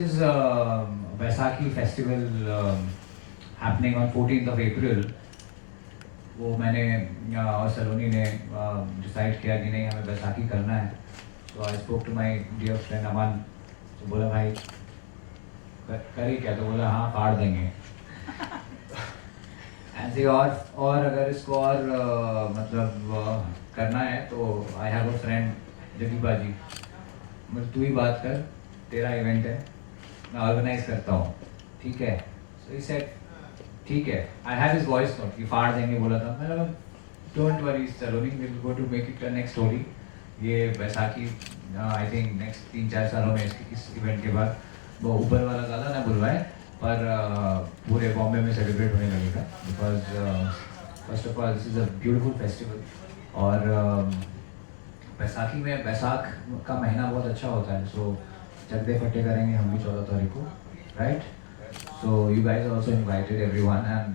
is Baisakhi festival happening on 14th of April. वो मैंने और सलोनी ने डिसाइड किया कि नहीं हमें बैसाखी करना है. So I spoke to my dear friend Aman. तो बोला भाई करें क्या, तो बोला हाँ फाड़ देंगे. ऐसे और अगर इसको और मतलब करना है तो आई हैव अ फ्रेंड जगी बाजी, मुझे तू ही बात कर, तेरा इवेंट है, मैं ऑर्गेनाइज करता हूँ, ठीक है. सो ही सेड ठीक है. I have his voice note कि फाड़ देंगे बोला था. मैंने don't worry Saloni, will go to make it next story. ये बैसाखी आई थिंक नेक्स्ट 3-4 सालों में इस इवेंट के बाद वो ऊपर वाला ज़्यादा ना बुलवाए पर पूरे बॉम्बे में सेलिब्रेट होने लगेगा. Because first of all this is a beautiful festival. और बैसाखी में बैसाख का महीना बहुत अच्छा होता है. सो जगदे फटे करेंगे हम भी 14 तारीख को, right. So you guys are also invited everyone. And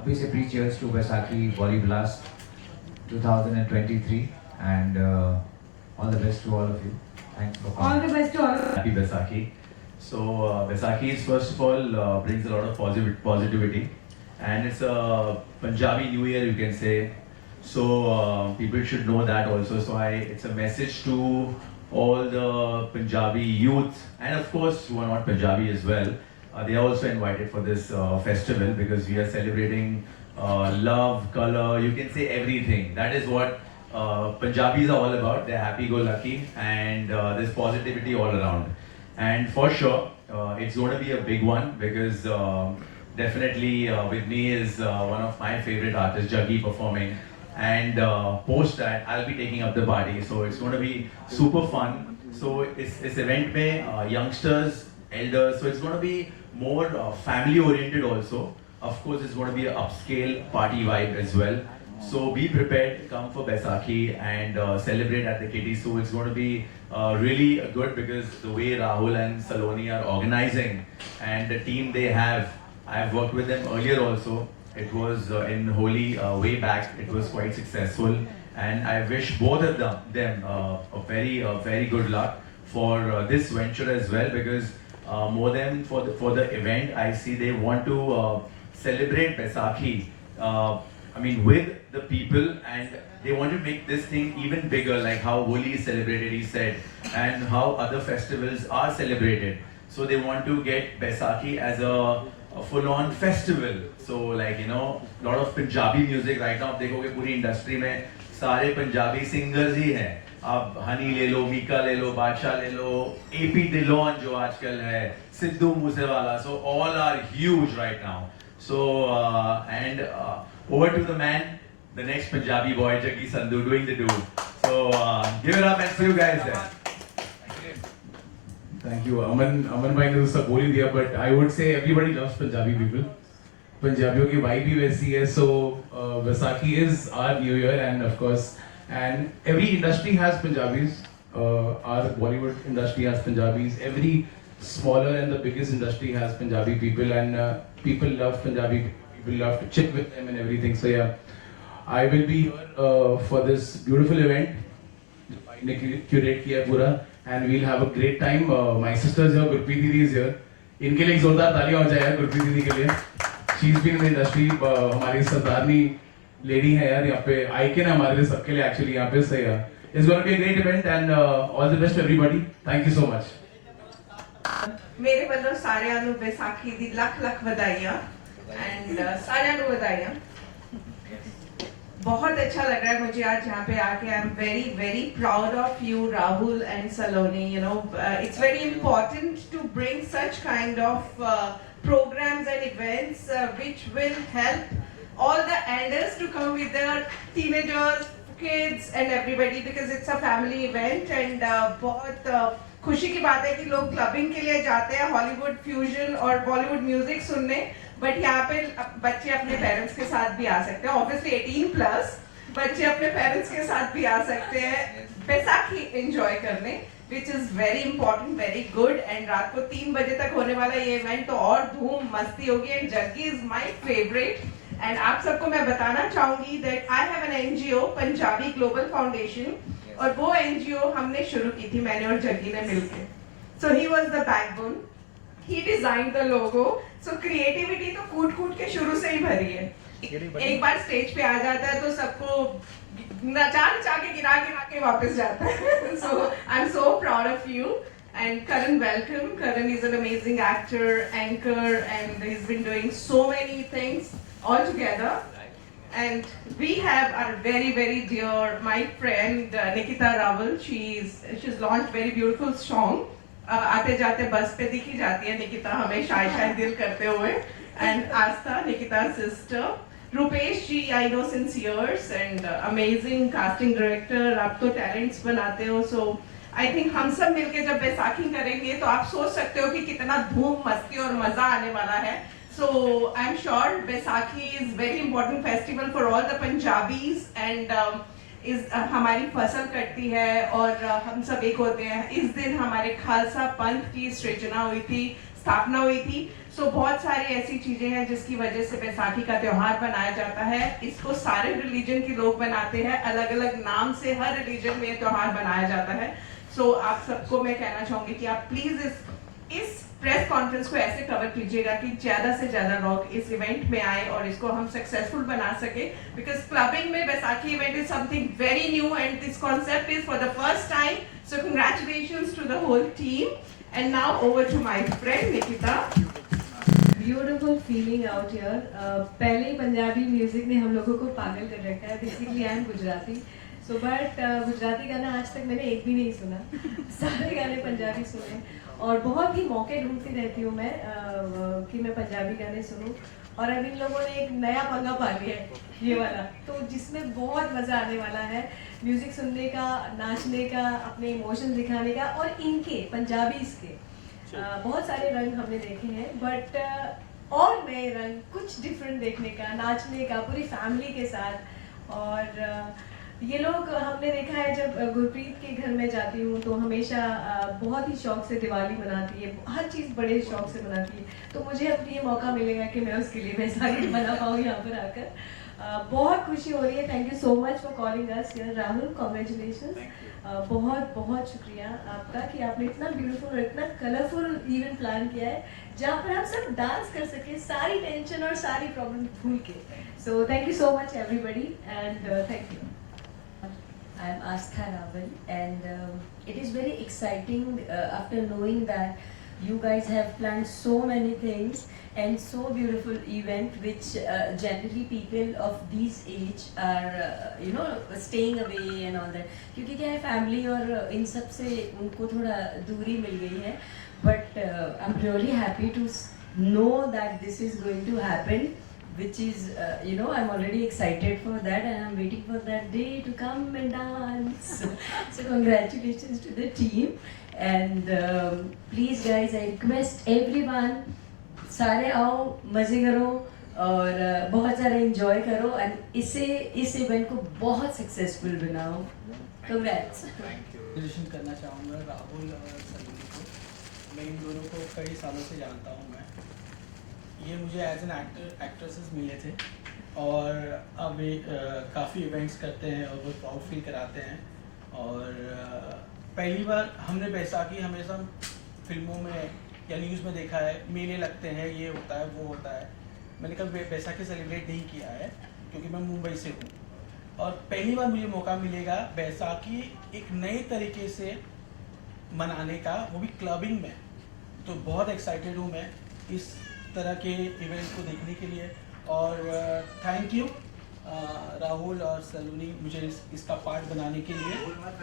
अभी से pre cheers to Baisakhi Bolly blast 2023 and all the best to all of you. Thanks for coming. All the best to all. Happy Baisakhi. So Baisakhi is first of all brings a lot of positivity, and it's a Punjabi New Year, you can say. So people should know that also. So it's a message to all the Punjabi youth, and of course who are not Punjabi as well. They are also invited for this festival because we are celebrating love, color. You can say everything. That is what Punjabis are all about. They're happy-go-lucky, and there's positivity all around. And for sure, it's going to be a big one because definitely with me is one of my favorite artists, Jaggi, performing. And post that, I'll be taking up the party. So it's going to be super fun. So it's event में youngsters, elders. So it's going to be more family-oriented also. Of course, it's going to be an upscale party vibe as well. So be prepared, come for Baisakhi and celebrate at the Kitty. So it's going to be really good because the way Rahul and Saloni are organizing and the team they have, I've worked with them earlier also. It was in Holi way back. It was quite successful, and I wish both of them a very good luck for this venture as well. Because more than for the event, I see they want to celebrate Baisakhi. I mean, with the people, and they want to make this thing even bigger, like how Holi is celebrated, he said, and how other festivals are celebrated. So they want to get Baisakhi as a full-on festival. So like, you know, lot of Punjabi music right now. आप देखोगे पूरी industry में सारे Punjabi singers ही हैं. आप हनी ले लो, मीका ले लो, बादशाह ले लो, AP Dillon जो आजकल है, Sidhu Moosewala. So all are huge right now. So and over to the man, the next Punjabi boy, Jaggi Sandhu, doing the do. So give it up and see you guys there. Thank you. Aman bhai ने तो सब बोल ही दिया, but I would say everybody loves Punjabi people. पंजाबियों की vibe भी वैसी है. So Baisakhi is our New Year, and of course, and every industry has Punjabis. Our Bollywood industry has Punjabis. Every smaller and the biggest industry has Punjabi people, and people love Punjabi. People love to chill with them and everything. So yeah, I will be here for this beautiful event. ने curate किया है पूरा, and we'll have a great time. My sister's here, Gurpreet दीदी is here. इनके लिए एक जोरदार तालियां हो जाए यार गुरप्रीत दीदी के लिए. She's been in the industry. हमारी सरदारनी लेडी है यार यहाँ पे, आइकन है हमारे लिए सबके लिए actually यहाँ पे. So yeah, it's going to be a great event, and all the best to everybody. Thank you so much. ਮੇਰੇ ਵੱਲੋਂ ਸਾਰਿਆਂ ਨੂੰ ਵਿਸਾਖੀ ਦੀ ਲੱਖ ਲੱਖ ਵਧਾਈਆਂ एंड सारियां को बताइए. बहुत अच्छा लग रहा है मुझे आज यहाँ पे आके. I am very very proud of you Rahul and Saloni. You know it's very important to bring such kind of programs and events which will help all the elders to come with their teenagers, kids and everybody, because it's a family event. And बहुत खुशी की बात है कि लोग clubbing के लिए जाते हैं हॉलीवुड फ्यूजन और बॉलीवुड म्यूजिक सुनने, बट यहाँ पे बच्चे अपने पेरेंट्स के साथ भी आ सकते हैं. ऑब्वियसली 18+ बच्चे अपने पेरेंट्स के साथ भी आ सकते हैं बैसाखी एंजॉय करने, which is very important, very good. And रात को 3 बजे तक होने वाला ये इवेंट तो और धूम मस्ती होगी. And Jaggi is my favorite. And आप सबको मैं बताना चाहूंगी that I have an NGO, Punjabi global foundation, और वो NGO हमने शुरू की थी मैंने और जग्गी ने मिलकर. So he was the backbone. He designed the logo. So creativity तो कूट के शुरू से ही भरी है. एक बार स्टेज पे आ जाता है तो सबको नचा के गिरा के वापस जाता है. So I'm so proud of you. And Karan, welcome. Karan is an amazing actor, anchor, and he's been doing so many things all together. And we have our very, very dear, my friend Nikita Raval. She's launched very beautiful song. आते जाते बस पे दिखी जाती है निकिता हमें शायद दिल करते हुए. And Asta, Nikita's sister. Rupesh ji, I know since years, and amazing casting director. आप तो talents बनाते हो, so I think हम सब मिलके जब बैसाखी करेंगे तो आप सोच सकते हो कि कितना धूम मस्ती और मजा आने वाला है. So I'm sure Baisakhi is very important festival for all the Punjabis, and हमारी फसल कटती है और हम सब एक होते हैं. इस दिन हमारे खालसा पंथ की सृजना हुई थी, स्थापना हुई थी. So बहुत सारी ऐसी चीजें हैं जिसकी वजह से बैसाखी का त्योहार बनाया जाता है. इसको सारे रिलीजन के लोग बनाते हैं, अलग अलग नाम से हर रिलीजन में ये त्योहार बनाया जाता है. So आप सबको मैं कहना चाहूंगी कि आप प्लीज इस प्रेस कॉन्फ्रेंस को ऐसे कवर कीजिएगा कि ज्यादा से ज्यादा लोग इस इवेंट में आए और इसको हम सक्सेसफुल बना सके. बिकॉज क्लबिंग में Baisakhi event is something very new and this concept is for the first time. So congratulations to the whole team. And now over to my friend Nikita. Beautiful feeling out here. पहले ही Punjabi music ने हम लोगों को पागल कर रखा है. Basically I am Gujarati, so but Gujarati गाना आज तक मैंने एक भी नहीं सुना. सारे गाने पंजाबी सुने और बहुत ही मौके ढूंढती रहती हूँ मैं कि मैं पंजाबी गाने सुनूं. और अब इन लोगों ने एक नया पंगा पा लिया है, ये वाला, तो जिसमें बहुत मज़ा आने वाला है. म्यूज़िक सुनने का, नाचने का, अपने इमोशन दिखाने का. और इनके पंजाबीज़ के बहुत सारे रंग हमने देखे हैं, बट और नए रंग, कुछ डिफरेंट देखने का, नाचने का पूरी फैमिली के साथ. और ये लोग हमने देखा है, जब गुरप्रीत के घर में जाती हूँ तो हमेशा बहुत ही शौक से दिवाली मनाती है, हर चीज़ बड़े शौक से मनाती है. तो मुझे अब ये मौका मिलेगा कि मैं उसके लिए बैसाखी मना पाऊँ यहाँ पर आकर. बहुत खुशी हो रही है. Thank you so much for calling us here. Rahul, congratulation. बहुत बहुत शुक्रिया आपका कि आपने इतना ब्यूटीफुल और इतना कलरफुल इवेंट प्लान किया है जहाँ पर हम सब डांस कर सके, सारी टेंशन और सारी प्रॉब्लम भूल के. सो thank you so much everybody and thank you. I am Astha Raval, and it is very exciting after knowing that you guys have planned so many things and so beautiful event which generally people of this age are staying away and all that. क्योंकि क्या है, family और इन सब से उनको थोड़ा दूरी मिल गई है. But I'm really happy to know that this is going to happen. Which is, I'm already excited for that and I'm waiting for that day to come and dance. So congratulations to the team. And please guys, I request everyone, सारे आओ, मज़े करो और बहुत सारे enjoy करो and इस event को बहुत successful बनाओ. Congrats. Congratulations करना चाहूँगा राहुल और सलोनी को. मैं इन दोनों को कई सालों से जानता हूँ. ये मुझे एज एन एक्ट्रेसेस मिले थे और अब काफ़ी इवेंट्स करते हैं और बहुत प्राउड फील कराते हैं. और पहली बार हमने बैसाखी हमेशा फिल्मों में या न्यूज़ में देखा है, मेले लगते हैं, ये होता है, वो होता है. मैंने कभी बैसाखी सेलिब्रेट नहीं किया है क्योंकि मैं मुंबई से हूँ. और पहली बार मुझे मौका मिलेगा बैसाखी एक नए तरीके से मनाने का, वो भी क्लबिंग में. तो बहुत एक्साइटेड हूँ मैं इस तरह के इवेंट को देखने के लिए. और थैंक यू राहुल और सलोनी मुझे इसका पार्ट बनाने के लिए.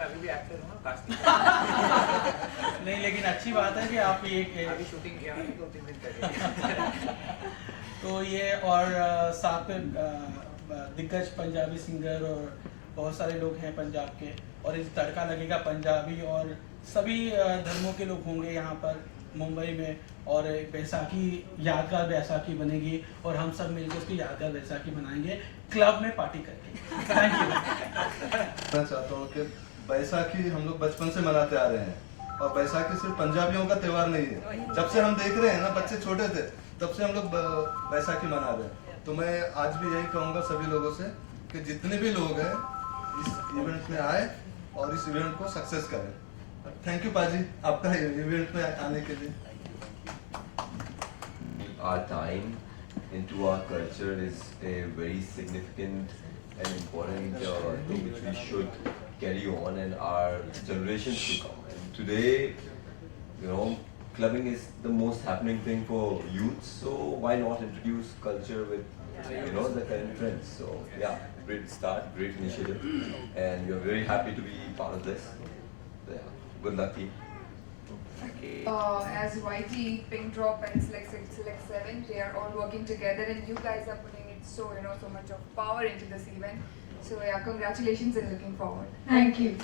अभी भी एक्टर हूं, कास्टिंग नहीं, लेकिन अच्छी बात है कि आप ये अभी शूटिंग किया है, 2-3 दिन पहले. तो ये और साथ में दिग्गज पंजाबी सिंगर और बहुत सारे लोग हैं पंजाब के. और इस तड़का लगेगा पंजाबी और सभी धर्मों के लोग होंगे यहाँ पर मुंबई में. और बैसाखी यादगार बैसाखी बनेगी और हम सब मिलकर उसकी यादगार बैसाखी बनाएंगे क्लब में पार्टी करके. Thank you. मैं चाहता हूँ कि बैसाखी हम लोग बचपन से मनाते आ रहे हैं और बैसाखी सिर्फ पंजाबियों का त्यौहार नहीं है. जब से हम देख रहे हैं ना, बच्चे छोटे थे तब से हम लोग बैसाखी मना रहे हैं. तो मैं आज भी यही कहूँगा सभी लोगों से कि जितने भी लोग हैं इस इवेंट में आए और इस इवेंट को सक्सेस करें. थैंक यू पाजी आपका इवेंट पे आने के लिए। Our time into our culture is a very significant and important thing which we should carry on and our generations to come. And today, clubbing is the most happening thing for youth, so why not introduce culture with, the current trends. So yeah, great start, great initiative, and we are very happy to be part of this. So, yeah, good luck team. As YG, Pink Drop and Select 7, they are all working together and you guys are putting it so much of power into this event. So yeah, congratulations and looking forward. Thank you.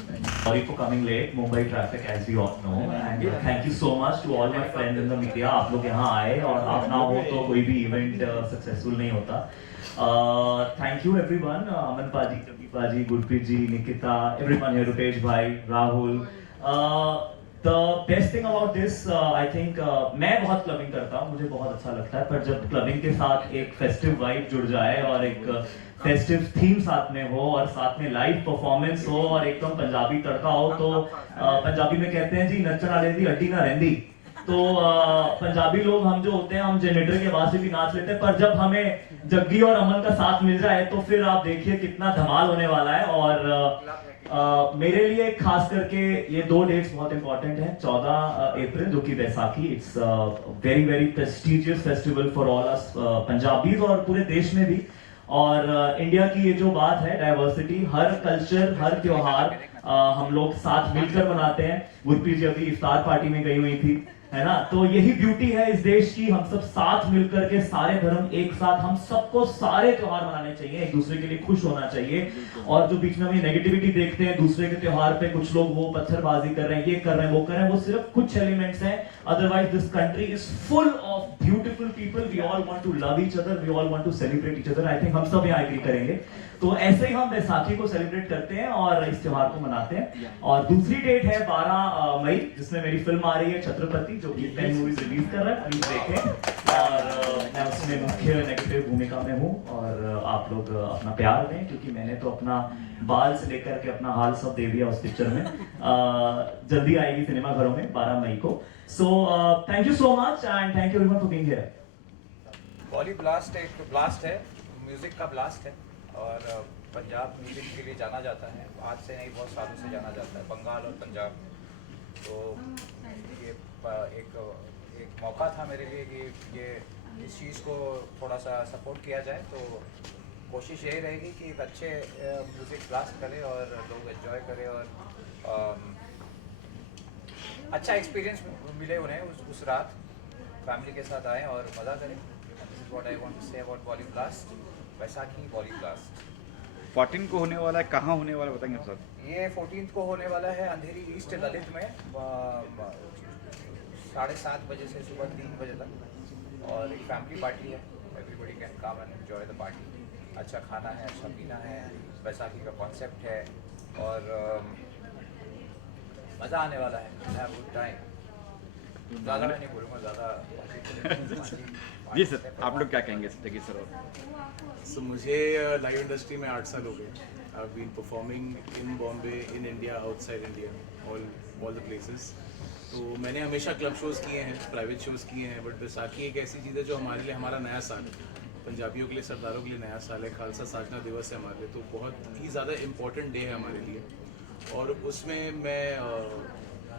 Sorry for coming late. Mumbai traffic, as we all know, and thank you so much to all my friends in the media. आप लोग यहाँ आए और आप ना हो तो कोई भी event successful नहीं होता. Thank you everyone. Aman Paji, Jaggi Paji, Gurpreet ji, Nikita, everyone here, Rupesh bhai, Rahul. The best thing about this, I think, मैं बहुत क्लबिंग करता हूँ, मुझे बहुत अच्छा लगता है, पर जब क्लबिंग के साथ एक फेस्टिव वाइब जुड़ जाए और एक फेस्टिव थीम साथ में हो और साथ में लाइव परफॉर्मेंस हो और एकदम पंजाबी तड़का हो, तो पंजाबी में कहते हैं जी नचना रेंदी अड्डी ना रेंदी। तो पंजाबी लोग हम जो होते हैं, हम जनरेटर के आवाज से भी नाच लेते हैं, पर जब हमें जग्गी और अमन का साथ मिल जाए तो फिर आप देखिए कितना धमाल होने वाला है। और मेरे लिए खास करके ये 2 डेट्स बहुत इंपॉर्टेंट हैं। 14 अप्रैल जो कि Baisakhi, it's very very prestigious festival for all us Punjabis और पूरे देश में भी। और इंडिया की ये जो बात है डाइवर्सिटी, हर कल्चर हर त्योहार हम लोग साथ मिलकर मनाते हैं। गुरप्रीत जी अभी इफ्तार पार्टी में गई हुई थी, है ना, तो यही ब्यूटी है इस देश की। हम सब साथ मिलकर के सारे धर्म एक साथ, हम सबको सारे त्योहार मनाने चाहिए, एक दूसरे के लिए खुश होना चाहिए। और जो बीच में हम नेगेटिविटी देखते हैं दूसरे के त्योहार पे, कुछ लोग वो पत्थरबाजी कर रहे हैं, ये कर रहे हैं, वो कर रहे हैं, वो सिर्फ कुछ एलिमेंट्स हैं। Otherwise this country is full of beautiful people. We all want to love each other, we all want to celebrate each other. I think हम सब यहाँ एग्री करेंगे। तो ऐसे ही हम बैसाखी को सेलिब्रेट करते हैं और इस त्योहार को मनाते हैं। और दूसरी डेट है 12 मई, जिसमें मेरी फिल्म आ रही है छत्रपति, जो कि 10 मूवीज रिलीज कर रहा है, प्लीज देखें। और मैं उसमें मुख्य नेगेटिव भूमिका में हूँ और आप लोग अपना प्यार दें, क्योंकि मैंने तो अपना बाल से लेकर के अपना हाल सब दे दिया उस पिक्चर में। जल्दी आएगी सिनेमा घरों में 12 मई को। So thank you so much and thank you everyone for being here. Bolly blast एक ब्लास्ट है, म्यूजिक का ब्लास्ट है और पंजाब म्यूजिक के लिए जाना जाता है। आज से नहीं, बहुत सालों से जाना जाता है, बंगाल और पंजाब। तो ये एक मौका था मेरे लिए कि ये इस चीज़ को थोड़ा सा सपोर्ट किया जाए। तो कोशिश यही रहेगी कि एक अच्छे म्यूज़िक ब्लास्ट करें और लोग एंजॉय करें और अच्छा एक्सपीरियंस मिले उन्हें उस रात, फैमिली के साथ आएँ और मज़ा करें। This is what I want to say about Bolly blast, Baisakhi Bolly blast. 14 को होने वाला है, कहाँ होने वाला है बताएंगे सर? ये 14 को होने वाला है अंधेरी ईस्ट ललित में 7:30 बजे से सुबह 3 बजे तक। और एक फैमिली पार्टी है, everybody can come and enjoy the party. अच्छा खाना है, अच्छा पीना है, बैसाखी का कॉन्सेप्ट है और मज़ा आने वाला है। Have good time. ज़्यादा मैं नहीं बोलूँगा, ज़्यादा जी सर, आप लोग क्या कहेंगे जग्गी सर? सो मुझे लाइव इंडस्ट्री में 8 साल हो गए। I have been performing in Bombay, in India, outside India, all the places. तो मैंने हमेशा क्लब शोज़ किए हैं, प्राइवेट शोज़ किए हैं, बट बैसाखी एक ऐसी चीज़ है जो हमारे लिए हमारा नया साल है। पंजाबियों के लिए, सरदारों के लिए नया साल है, खालसा साधना दिवस है हमारे लिए, तो बहुत ही ज़्यादा इम्पोर्टेंट डे है हमारे लिए। और उसमें मैं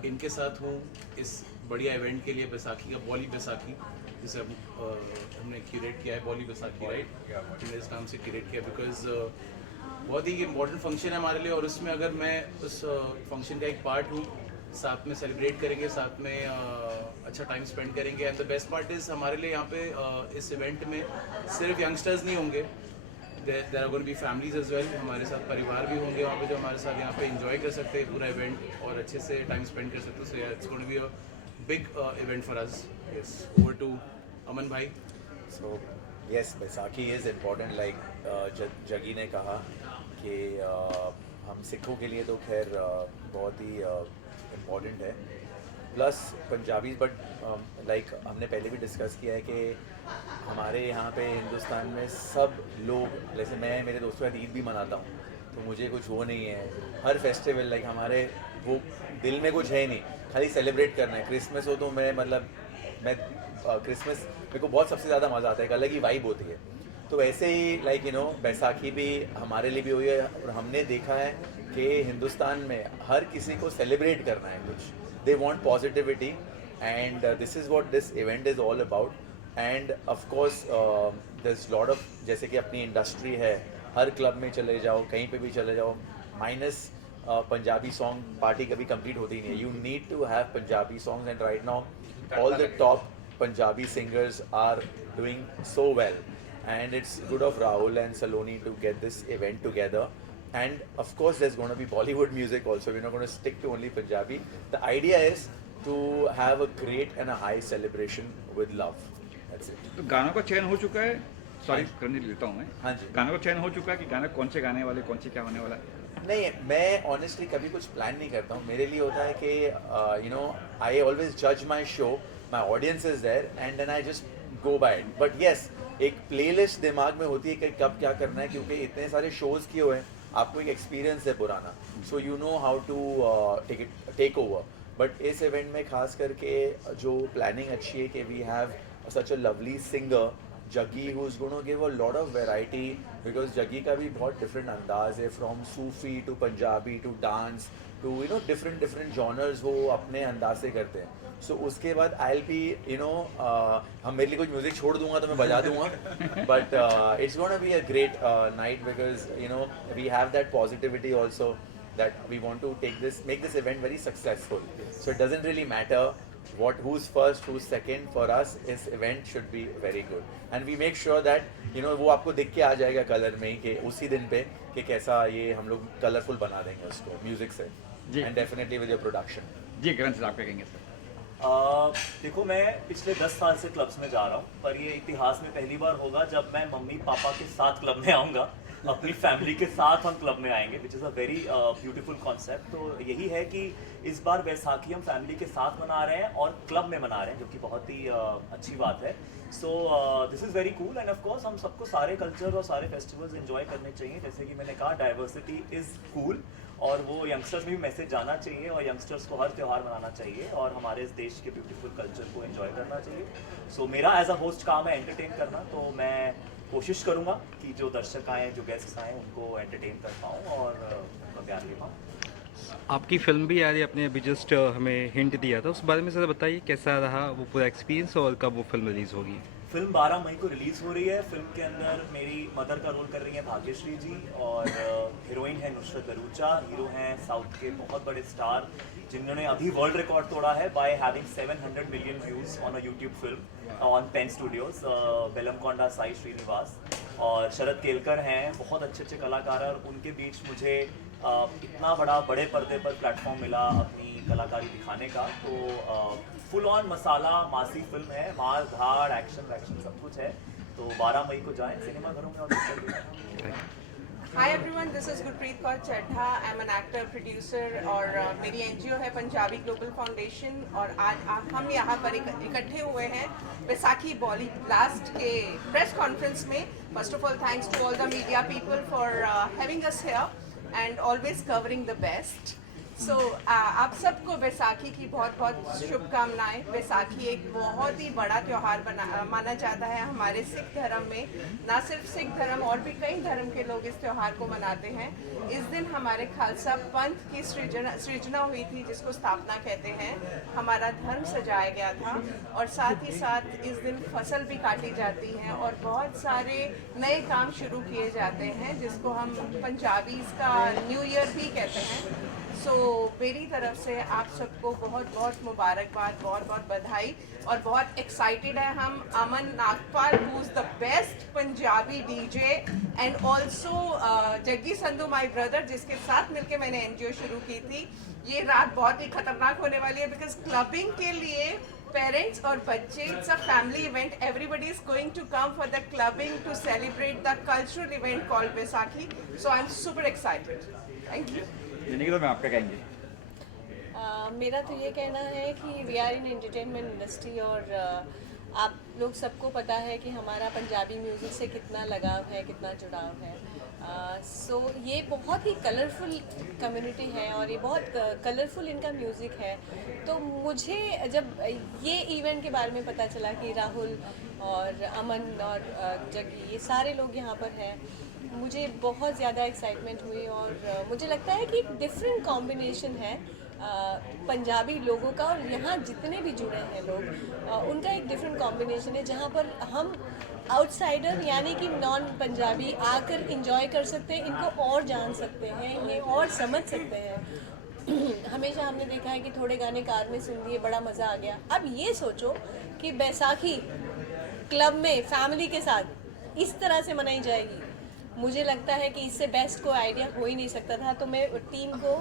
इनके साथ हूँ इस बढ़िया इवेंट के लिए, बैसाखी का बॉली बैसाखी, जिसे हमने क्यूरेट किया है, बॉली बैसाखी, राइट, हमने इस नाम से क्यूरेट किया बिकॉज बहुत ही इम्पोर्टेंट फंक्शन है हमारे लिए। और उसमें अगर मैं उस फंक्शन का एक पार्ट हूँ, साथ में सेलिब्रेट करेंगे, साथ में अच्छा टाइम स्पेंड करेंगे। And the best part is हमारे लिए यहाँ पे इस इवेंट में सिर्फ यंगस्टर्स नहीं होंगे, there are going to be families as well. हमारे साथ परिवार भी होंगे वहाँ पे जो हमारे साथ यहाँ पे एंजॉय कर सकते हैं पूरा इवेंट और अच्छे से टाइम स्पेंड कर सकते हैं। So it's going to be a big event for us. Yes, over to Aman भाई। So yes, Baisakhi is important, like Jaggi ने कहा कि हम सिखों के लिए तो खैर बहुत ही इम्पॉर्टेंट है, प्लस पंजाबी, बट लाइक हमने पहले भी डिस्कस किया है कि हमारे यहाँ पे हिंदुस्तान में सब लोग, जैसे मैं मेरे दोस्तों के साथ ईद भी मनाता हूँ, तो मुझे कुछ वो नहीं है। हर फेस्टिवल लाइक हमारे वो दिल में कुछ है नहीं, खाली सेलिब्रेट करना है। क्रिसमस हो तो मैं क्रिसमस मेरे को बहुत सबसे ज़्यादा मज़ा आता है, एक अलग ही वाइब होती है। तो वैसे ही लाइक बैसाखी भी हमारे लिए भी हुई है, और हमने देखा है कि हिंदुस्तान में हर किसी को सेलिब्रेट करना है कुछ, they want positivity, and this is what this event is all about. And of course there is lot of, जैसे कि अपनी इंडस्ट्री है, हर क्लब में चले जाओ, कहीं पे भी चले जाओ, माइनस पंजाबी सॉन्ग पार्टी कभी कंप्लीट होती नहीं है। You need to have Punjabi songs, and right now all the top Punjabi singers are doing so well, and it's good of Rahul and Saloni to get this event together. And of course there's going to be Bollywood music also, we're not going to stick to only Punjabi. The idea is to have a great and a high celebration with love. That's it. तो गानों का चयन हो चुका है, sorry करने लेता हूँ मैं। हाँ जी। गानों का चयन हो चुका है कि गाना कौन से गाने वाले, कौन से क्या होने वाला है? नहीं, मैं ऑनेस्टली कभी कुछ प्लान नहीं करता हूँ। मेरे लिए होता है कि आई ऑलवेज जज my show, my audience is there, and then I just go by it. But yes, एक प्लेलिस्ट दिमाग में होती है कि कब क्या करना है, क्योंकि इतने सारे शोज किए हुए हैं, आपको एक एक्सपीरियंस है पुराना, so you know how to take over. But इस इवेंट में खास करके जो प्लानिंग अच्छी है कि we have such a lovely singer Jaggi, who's going to give a lot of variety, because Jaggi का भी बहुत different अंदाज है, from Sufi to Punjabi to dance to different genres वो अपने अंदाज से करते हैं। So उसके बाद I'll be हम मेरे लिए कुछ म्यूजिक छोड़ दूंगा तो मैं बजा दूंगा, but it's going to be a great night, because we have that positivity also, that we want to make this event very successful. So it doesn't really matter who's first, who's second. For us, this event should be very good, and we make sure that वो आपको दिख के आ जाएगा colour में कि उसी दिन पे कि कैसा ये हम लोग कलरफुल बना देंगे उसको म्यूजिक से, and definitely with your production. जी ग्रंथ साहब क्या कहेंगे सर? देखो, मैं पिछले 10 साल से क्लब्स में जा रहा हूँ, पर ये इतिहास में पहली बार होगा जब मैं मम्मी पापा के साथ क्लब में आऊँगा, अपनी फैमिली के साथ हम क्लब में आएंगे, which is a very beautiful concept. तो यही है कि इस बार बैसाखी हम फैमिली के साथ मना रहे हैं और क्लब में मना रहे हैं, जो कि बहुत ही अच्छी बात है। So this is very cool, and of course हम सबको सारे कल्चर और सारे फेस्टिवल्स एंजॉय करने चाहिए। जैसे कि मैंने कहा, डाइवर्सिटी इज़ कूल, और वो यंगस्टर्स में भी मैसेज जाना चाहिए, और यंगस्टर्स को हर त्यौहार मनाना चाहिए, और हमारे इस देश के ब्यूटीफुल कल्चर को एंजॉय करना चाहिए। सो मेरा एज अ होस्ट काम है एंटरटेन करना, तो मैं कोशिश करूँगा कि जो दर्शक आएँ, जो गेस्ट्स आएँ, उनको एंटरटेन कर पाऊँ और उनका प्यार ले पाऊँ। आपकी फिल्म भी यार आपने अभी जस्ट हमें हिंट दिया था, उस बारे में ज़रा बताइए कैसा रहा वो पूरा एक्सपीरियंस, और कब वो फिल्म रिलीज़ होगी? फिल्म 12 मई को रिलीज़ हो रही है। फिल्म के अंदर मेरी मदर का रोल कर रही है भाग्यश्री जी, और हीरोइन है नुसरत भरूचा, हीरो हैं साउथ के बहुत बड़े स्टार, जिन्होंने अभी वर्ल्ड रिकॉर्ड तोड़ा है by having 700 million views on a YouTube film on Pen Studios. Bellamkonda Sai Srinivas और शरद केलकर हैं, बहुत अच्छे अच्छे कलाकार हैं, और उनके बीच मुझे इतना बड़े पर्दे पर प्लेटफॉर्म मिला अपनी कलाकारी दिखाने का। तो फुल ऑन मसाला मासी फिल्म है, मार धाड़ एक्शन वैक्शन सब कुछ है। तो 12 मई को जाएं सिनेमा घरों में और देखिए। Hi everyone, this is Gurpreet Kaur Chadha. I'm an actor, producer, और मेरी NGO है पंजाबी ग्लोबल फाउंडेशन, और आज हम यहाँ पर इकट्ठे हुए हैं बैसाखी बॉली ब्लास्ट के प्रेस कॉन्फ्रेंस में। First of all thanks to all the media people for having us here and always covering the best. So आप सबको बैसाखी की बहुत बहुत शुभकामनाएं। बैसाखी एक बहुत ही बड़ा त्यौहार माना जाता है हमारे सिख धर्म में। ना सिर्फ सिख धर्म, और भी कई धर्म के लोग इस त्यौहार को मनाते हैं। इस दिन हमारे खालसा पंथ की सृजना हुई थी, जिसको स्थापना कहते हैं। हमारा धर्म सजाया गया था, और साथ ही साथ इस दिन फसल भी काटी जाती है, और बहुत सारे नए काम शुरू किए जाते हैं, जिसको हम पंजाबीज़ का न्यू ईयर भी कहते हैं। सो मेरी तरफ से आप सबको बहुत बहुत मुबारकबाद, बहुत बहुत बधाई, और बहुत एक्साइटेड है हम। Aman Nagpal, who is the best Punjabi DJ, and also Jaggi Sandhu my brother, जिसके साथ मिलके मैंने NGO शुरू की थी। ये रात बहुत ही खतरनाक होने वाली है, बिकॉज क्लबिंग के लिए पेरेंट्स और बच्चे, it's a family event. Everybody is going to come for the clubbing to celebrate the cultural event called Baisakhi. So I am super excited. Thank you. तो मैं आपका कहेंगे? मेरा तो ये कहना है कि we are in entertainment industry, और आप लोग सबको पता है कि हमारा पंजाबी म्यूज़िक से कितना लगाव है, कितना जुड़ाव है। सो ये बहुत ही कलरफुल कम्युनिटी है और ये बहुत कलरफुल इनका म्यूज़िक है। तो मुझे जब ये इवेंट के बारे में पता चला कि राहुल और अमन और जगी ये सारे लोग यहाँ पर हैं, मुझे बहुत ज़्यादा एक्साइटमेंट हुई और मुझे लगता है कि डिफरेंट कॉम्बिनेशन है पंजाबी लोगों का और यहाँ जितने भी जुड़े हैं लोग उनका एक डिफरेंट कॉम्बिनेशन है जहाँ पर हम आउटसाइडर यानी कि नॉन पंजाबी आकर इंजॉय कर सकते हैं, इनको और जान सकते हैं, इन्हें और समझ सकते हैं। हमेशा हमने देखा है कि थोड़े गाने कार में सुन लिए, बड़ा मज़ा आ गया। अब ये सोचो कि बैसाखी क्लब में फैमिली के साथ इस तरह से मनाई जाएगी, मुझे लगता है कि इससे बेस्ट कोई आइडिया हो ही नहीं सकता था। तो मैं टीम को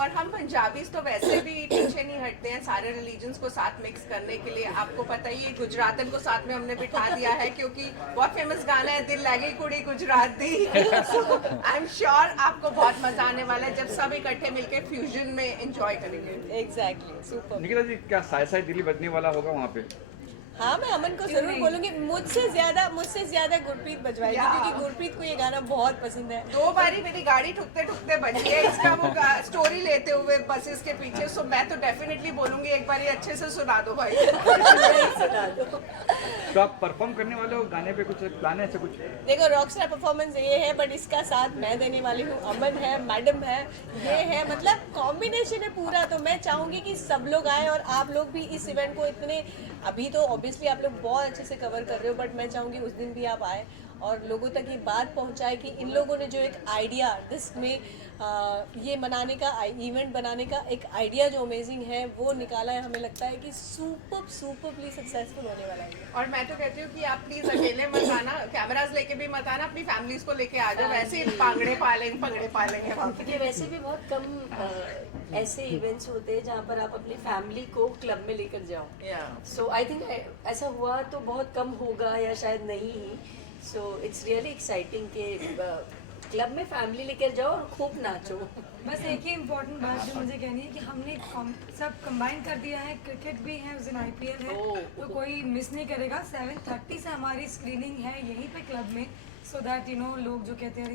और हम पंजाबीज तो वैसे भी पीछे नहीं हटते हैं सारे रिलीजन्स को साथ मिक्स करने के लिए। आपको पता ही है गुजरातन को साथ में हमने बिठा दिया है क्योंकि बहुत फेमस गाना है दिल लगी कुड़ी गुजरात दी। आई एम श्योर आपको बहुत मजा आने वाला है जब सब इकट्ठे मिलकर फ्यूजन में एंजॉय करेंगे। Exactly, super. निकिता जी, क्या साय साय दिल्ली बजने वाला होगा वहाँ पे? हाँ, मैं अमन को जरूर बोलूंगी, मुझसे ज्यादा गुरप्रीत बजवाएगी क्योंकि गुरप्रीत को ये गाना बहुत पसंद है। 2 बारी मेरी गाड़ी ठुकते ठुकते बजी है इसका वो स्टोरी लेते हुए बसेस के पीछे। सो मैं तो डेफिनेटली बोलूंगी एक बार अच्छे से सुना दो भाई। सुना दो। तो आप परफॉर्म करने वाले हो गाने पे, कुछ प्लान है ऐसा कुछ? देखो, रॉकस्टार परफॉर्मेंस ये है बट इसका साथ मैं देने वाली हूँ, अमन है, मैडम है, ये है, मतलब कॉम्बिनेशन है पूरा। तो मैं चाहूँगी कि सब लोग आए और आप लोग भी इस इवेंट को इतने, अभी तो ऑब्वियसली आप लोग बहुत अच्छे से कवर कर रहे हो बट मैं चाहूँगी उस दिन भी आप आए और लोगों तक ये बात पहुँचाए कि इन लोगों ने जो एक आइडिया जिसमें ये मनाने का इवेंट बनाने का एक आइडिया जो अमेजिंग है वो निकाला है, हमें लगता है कि सुपरली सक्सेसफुल होने वाला है। और मैं तो कहती हूँ कि आप प्लीज अकेले मत आना, कैमरास लेके भी मत आना, अपनी फैमिलीज को लेके आ जाओ। वैसे ही पगड़े पालेंगे वहाँ पे। वैसे भी बहुत कम ऐसे इवेंट्स होते हैं जहाँ पर आप अपनी फैमिली को क्लब में लेकर जाओ। सो आई थिंक ऐसा हुआ तो बहुत कम होगा या शायद नहीं ही। सो इट्स रियली एक्साइटिंग कि क्लब में फैमिली लेकर जाओ और खूब नाचो। बस एक ही इम्पोर्टेंट बात जो मुझे कहनी है कि हमने सब कंबाइन कर दिया है, क्रिकेट भी है, उस दिन IPL है, तो कोई मिस नहीं करेगा। 7:30 से हमारी स्क्रीनिंग है यहीं पे क्लब में, सो दैट यू नो लोग जो कहते हैं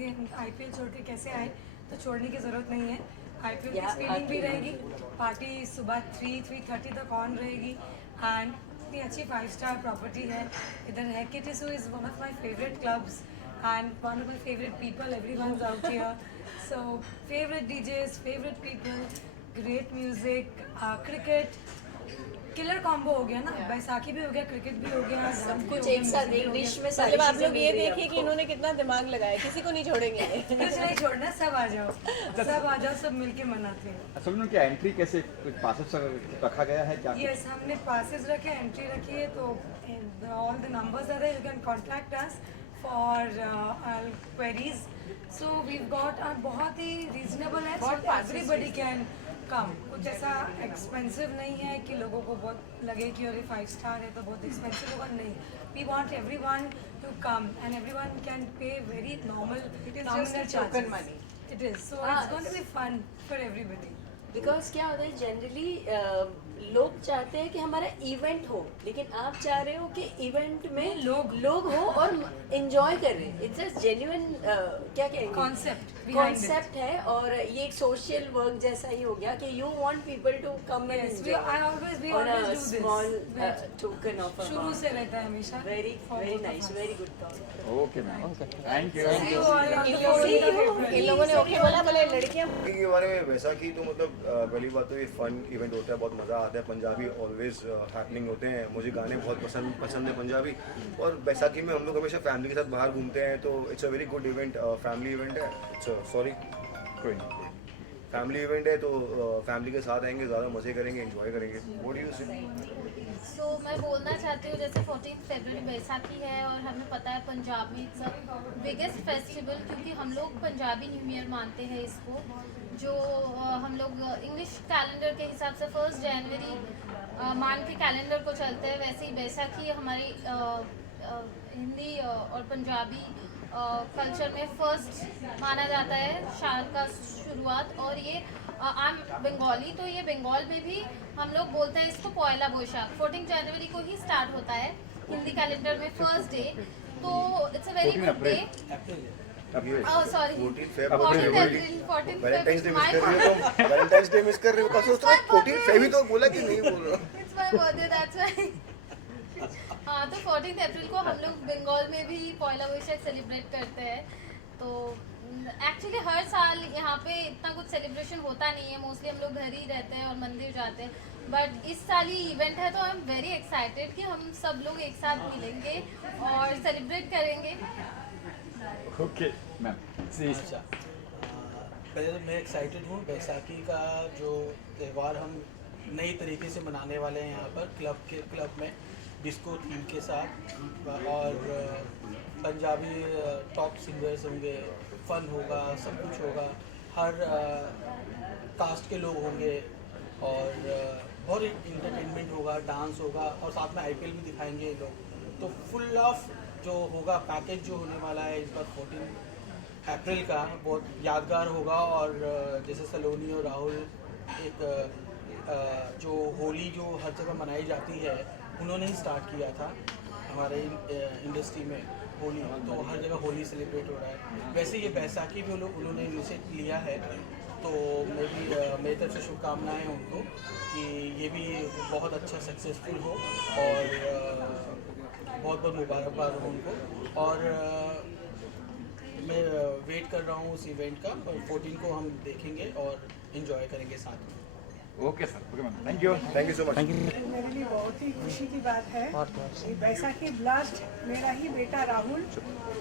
IPL छोड़ के कैसे आए, तो छोड़ने की ज़रूरत नहीं है। IPL की स्क्रीनिंग भी रहेगी, पार्टी सुबह 3:30 तक ऑन रहेगी एंड इतनी अच्छी 5-star प्रॉपर्टी है इधर है। KTSU is one of my favourite clubs and one of my favorite people, everyone's out here. So favorite DJs, favorite people, great music, cricket, killer combo हो गया ना, बैसाखी भी हो गया, क्रिकेट भी हो गया, सब कुछ एक साथ एक डिश में सारी मतलब आप चीजें लोग ये देखिए कि इन्होंने कितना दिमाग लगाया, किसी को नहीं छोड़ेंगे। कुछ नहीं छोड़ना, सब आ जाओ, सब मिलके मनाते हैं। असल में क्या एंट्री कैसे, कुछ पासेस रखा गया है क्या? Yes, हमने पासेस रखे, एंट्री रखी है, तो all the numbers are there, you can contact us for queries. So we've got बहुत ही reasonable है, so everybody can come. कुछ ऐसा expensive नहीं है कि लोगों को बहुत लगे कि अरे 5-star है तो बहुत expensive होगा, नहीं. We want everyone to come and everyone can pay very normal. It is just a token money. It is. So it's going to be fun for everybody. Because क्या होता है जनरली लोग चाहते हैं कि हमारा इवेंट हो, लेकिन आप चाह रहे हो कि इवेंट में लोग हो और एंजॉय कर रहे हैं। इट्स जस्ट जेन्युइन क्या कहेंगे कॉन्सेप्ट है और ये एक सोशल वर्क जैसा ही हो गया कि you want people to come and enjoy on a small token of शुरू से रहता है हमेशा। Very nice, very good thought. Okay ma'am, thank you. इन लोगों ने ओके बोला, बोले लड़कियां के बारे में। वैसा कि तो मतलब पहली बात तो ये फन इवेंट होता है, बहुत मज़ा आता है। पंजाबी ऑलवेज हैपनिंग होते हैं, मुझे गाने बहुत पसंद है पंजाबी। और बैसाखी में हम लोग हमेशा फैमिली के साथ बाहर घूमते हैं, तो it's a very good event. Family event है, सॉरी फैमिली इवेंट है, तो फैमिली के साथ आएंगे, ज़्यादा मज़े करेंगे, एंजॉय करेंगे। व्हाट डू यू से? सो मैं बोलना चाहती हूँ जैसे 14 फरवरी बैसाखी है और हमें पता है पंजाब में इट्स अ बिगेस्ट फेस्टिवल, क्योंकि हम लोग पंजाबी न्यू ईयर मानते हैं इसको, जो हम लोग इंग्लिश कैलेंडर के हिसाब से 1 जनवरी मान के कैलेंडर को चलते हैं, वैसे ही बैसाखी हमारी हिंदी और पंजाबी कल्चर में फर्स्ट माना जाता है, साल का शुरुआत। और ये आई एम बंगाली, तो ये बंगाल में भी हम लोग बोलते हैं इसको पॉयला बोईशाख। 14 जनवरी को ही स्टार्ट होता है हिंदी कैलेंडर में फर्स्ट डे, तो it's a very good day. Oh, sorry. 14 Feb 14 April, Valentine's day my miss कर रही हो तुम वैलेंटाइंस डे मिस कर रही हो कब सोच रहा 14 फेब ही तो बोला कि नहीं बोल रहा It's my birthday, that's why. हाँ तो 14 अप्रैल को हम लोग बंगाल में भी पहला वैशाख सेलिब्रेट करते हैं तो एक्चुअली हर साल यहाँ पे इतना कुछ सेलिब्रेशन होता नहीं है मोस्टली हम लोग घर ही रहते हैं और मंदिर जाते हैं बट इस साल ही इवेंट है तो आई एम वेरी एक्साइटेड कि हम सब लोग एक साथ मिलेंगे और सेलिब्रेट करेंगे ओके मैम अच्छा पहले तो मैं एक्साइटेड हूँ बैसाखी का जो त्यौहार हम नई तरीके से मनाने वाले हैं यहाँ पर क्लब में डिस्को थीम के साथ और पंजाबी टॉप सिंगर्स होंगे फन होगा सब कुछ होगा हर कास्ट के लोग होंगे और बहुत इंटरटेनमेंट होगा डांस होगा और साथ में आईपीएल भी दिखाएंगे ये लोग तो फुल ऑफ जो होगा पैकेज जो होने वाला है इस बार 14 अप्रैल का बहुत यादगार होगा और जैसे सलोनी और राहुल एक जो होली जो हर जगह मनाई जाती है उन्होंने ही स्टार्ट किया था हमारे इंडस्ट्री में होली तो हर जगह होली सेलिब्रेट हो रहा है वैसे ये बैसाखी भी उन्होंने इनिशिएट लिया है तो मैं भी मेरी तरफ से शुभकामनाएं उनको कि ये भी बहुत अच्छा सक्सेसफुल हो और बहुत बहुत मुबारकबाद हो उनको और मैं वेट कर रहा हूँ उस इवेंट का और 14 को हम देखेंगे और इन्जॉय करेंगे साथ में okay sir okay ma'am thank you so much मेरे लिए बहुत ही खुशी की बात है कि बैसाखी ब्लास्ट मेरा ही बेटा राहुल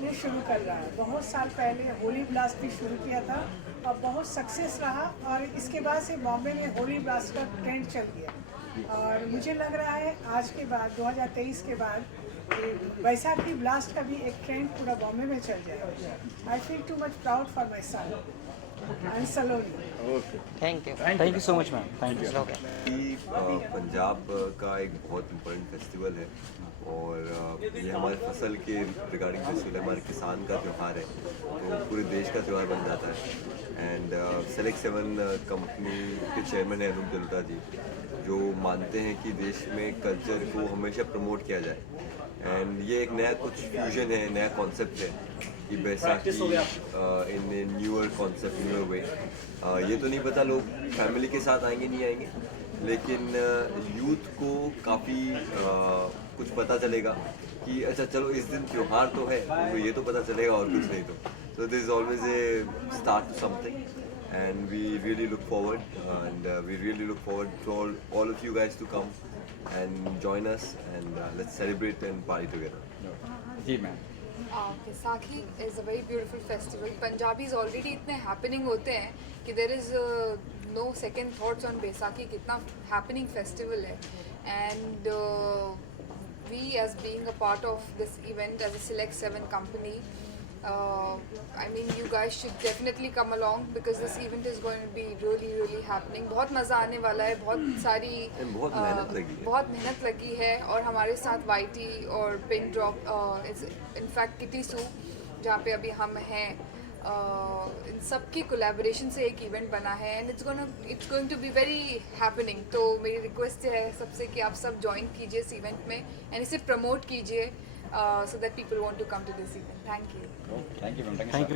ने शुरू कर रहा है बहुत साल पहले होली ब्लास्ट भी शुरू किया था और बहुत सक्सेस रहा और इसके बाद से बॉम्बे में होली ब्लास्ट का ट्रेंड चल गया और मुझे लग रहा है आज के बाद 2023 के बाद बैसाखी ब्लास्ट का भी एक ट्रेंड पूरा बॉम्बे में चल जाएगा I feel too much proud for my son and Saloni okay thank you so much ma'am thank you Punjab का एक बहुत इम्पोर्टेंट फेस्टिवल है और ये हमारे फसल के रिगार्डिंग फेस्टिवल है हमारे किसान का त्यौहार है तो पूरे देश का त्यौहार बन जाता है एंड सेलेक्ट 7 कंपनी के चेयरमैन है अनूप जलोटा जी जो मानते हैं कि देश में कल्चर को हमेशा प्रमोट किया जाए एंड ये एक नया कुछ फ्यूजन है नया कॉन्सेप्ट है कि बैसाखी इन न्यूअर कॉन्सेप्ट न्यूअर वे ये तो नहीं पता लोग फैमिली के साथ आएंगे नहीं आएंगे लेकिन यूथ को काफ़ी कुछ पता चलेगा कि अच्छा चलो इस दिन त्यौहार तो है तो ये तो पता चलेगा और कुछ नहीं तो this is always a start to something and we really look forward we really look forward to all of you guys to come and join us and let's celebrate and party together जी ma'am Baisakhi is a very beautiful festival. Punjabis already इतने happening होते हैं कि there is no second thoughts on Baisakhi कितना happening festival है and we as being a part of this event as a Select 7 company I mean you guys should definitely come along because this event is going to be really happening बहुत मज़ा आने वाला है बहुत सारी बहुत मेहनत लगी है और हमारे साथ YT और पिन ड्रॉप इनफैक्ट किटी सू जहाँ पे अभी हम हैं इन सब की कोलैबोरेशन से एक इवेंट बना है and it's going to be very happening तो मेरी रिक्वेस्ट है सबसे कि आप सब ज्वाइन कीजिए इस इवेंट में एंड इसे प्रमोट कीजिए so that people want to come to this event. Thank you. Thank you ma'am thank you